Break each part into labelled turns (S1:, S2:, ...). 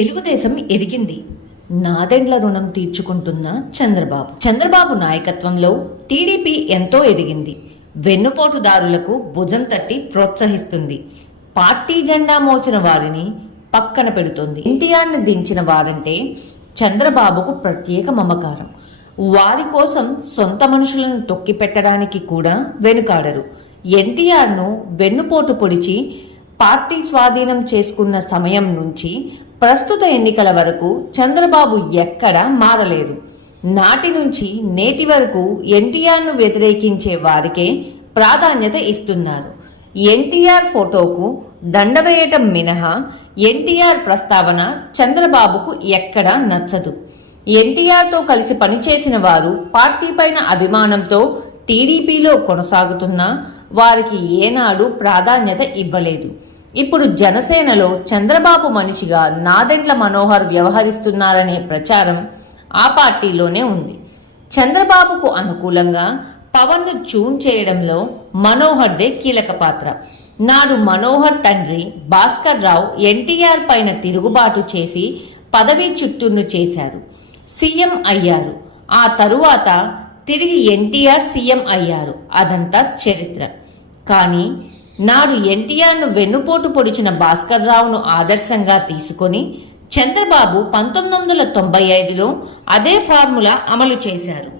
S1: తెలుగుదేశం ఎదిగింది నాదెండ్ల రుణం తీర్చుకుంటున్న చంద్రబాబు. చంద్రబాబు నాయకత్వంలో టీడీపీ ఎంతో ఎదిగింది. వెన్నుపోటుదారులకు భుజం తట్టి ప్రోత్సహిస్తుంది. పార్టీ జెండా మోసిన వారిని పక్కన పెడుతుంది. ఎన్టీఆర్ని దించిన వారంటే చంద్రబాబుకు ప్రత్యేక మమకారం. వారి కోసం సొంత మనుషులను తొక్కి పెట్టడానికి కూడా వెనుకాడరు. ఎన్టీఆర్ను వెన్నుపోటు పొడిచి పార్టీ స్వాధీనం చేసుకున్న సమయం నుంచి ప్రస్తుత ఎన్నికల వరకు చంద్రబాబు ఎక్కడా మారలేదు. నాటి నుంచి నేటి వరకు ఎన్టీఆర్ను వ్యతిరేకించే వారికే ప్రాధాన్యత ఇస్తున్నారు. ఎన్టీఆర్ ఫోటోకు దండ వేయటం మినహా ఎన్టీఆర్ ప్రస్తావన చంద్రబాబుకు ఎక్కడా నచ్చదు. ఎన్టీఆర్తో కలిసి పనిచేసిన వారు పార్టీ పైన అభిమానంతో టీడీపీలో కొనసాగుతున్నా వారికి ఏనాడు ప్రాధాన్యత ఇవ్వలేదు. ఇప్పుడు జనసేనలో చంద్రబాబు మనిషిగా నాదెండ్ల మనోహర్ వ్యవహరిస్తున్నారనే ప్రచారం ఆ పార్టీలోనే ఉంది. చంద్రబాబుకు అనుకూలంగా పవన్ను చూన్ చేయడంలో మనోహర్దే కీలక పాత్ర. నాడు మనోహర్ తండ్రి భాస్కర్ రావు ఎన్టీఆర్ పైన తిరుగుబాటు చేసి పదవీ చుట్టూను చేశారు. సీఎం అయ్యారు. ఆ తరువాత తిరిగి ఎన్టీఆర్ సీఎం అయ్యారు. అదంతా చరిత్ర. కానీ నాడు ఎన్టీఆర్ను వెన్నుపోటు పొడిచిన భాస్కర్రావును ఆదర్శంగా తీసుకొని చంద్రబాబు పంతొమ్మిది వందల తొంభై ఐదులో అదే ఫార్ములా అమలు చేశారు.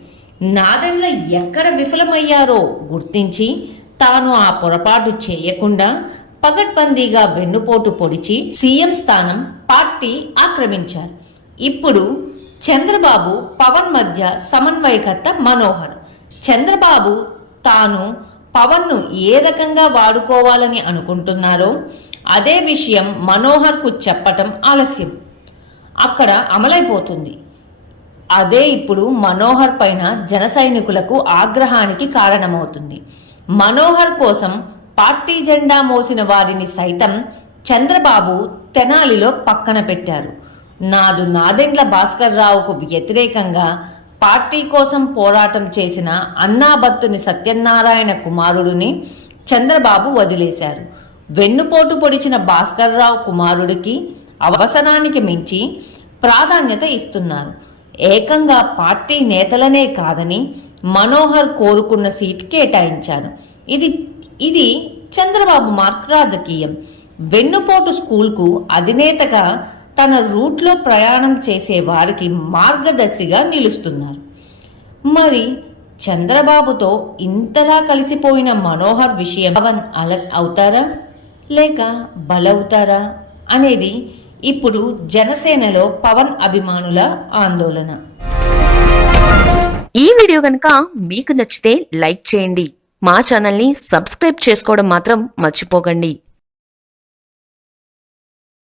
S1: నాదెండ్ల ఎక్కడ విఫలమయ్యారో గుర్తించి తాను ఆ పొరపాటు చేయకుండా పగడ్బందీగా వెన్నుపోటు పొడిచి సీఎం స్థానం పార్టీ ఆక్రమించారు. ఇప్పుడు చంద్రబాబు పవన్ మధ్య సమన్వయకర్త మనోహర్. చంద్రబాబు తాను పవన్ను ఏ రకంగా వాడుకోవాలని అనుకుంటున్నారో అదే విషయం మనోహర్కు చెప్పటం ఆలస్యం. అక్కడ అమలైపోతుంది. అదే ఇప్పుడు మనోహర్ పైన జన సైనికులకు ఆగ్రహానికి కారణమవుతుంది. మనోహర్ కోసం పార్టీ జెండా మోసిన వారిని సైతం చంద్రబాబు తెనాలిలో పక్కన పెట్టారు. నాదు నాదెండ్ల భాస్కర్రావుకు వ్యతిరేకంగా పార్టీ కోసం పోరాటం చేసిన అన్నాభత్తుని సత్యనారాయణ కుమారుడిని చంద్రబాబు వదిలేశారు. వెన్నుపోటు పొడిచిన భాస్కర్రావు కుమారుడికి అవసరానికి మించి ప్రాధాన్యత ఇస్తున్నారు. ఏకంగా పార్టీ నేతలనే కాదని మనోహర్ కోరుకున్న సీట్ కేటాయించారు. ఇది ఇది చంద్రబాబు మార్క్ రాజకీయం. వెన్నుపోటు స్కూల్కు అధినేతగా తన రూట్లో ప్రయాణం చేసే వారికి మార్గదర్శిగా నిలుస్తున్నారు. మరి చంద్రబాబుతో ఇంతలా కలిసిపోయిన మనోహర్ విషయం పవన్ అల అవుతారా? లేక బలవుతారా? అనేది ఇప్పుడు జనసేనలో పవన్ అభిమానుల ఆందోళన.
S2: ఈ వీడియో కనుక మీకు నచ్చితే లైక్ చేయండి. మా ఛానల్ని సబ్స్క్రైబ్ చేసుకోవడం మాత్రం మర్చిపోకండి.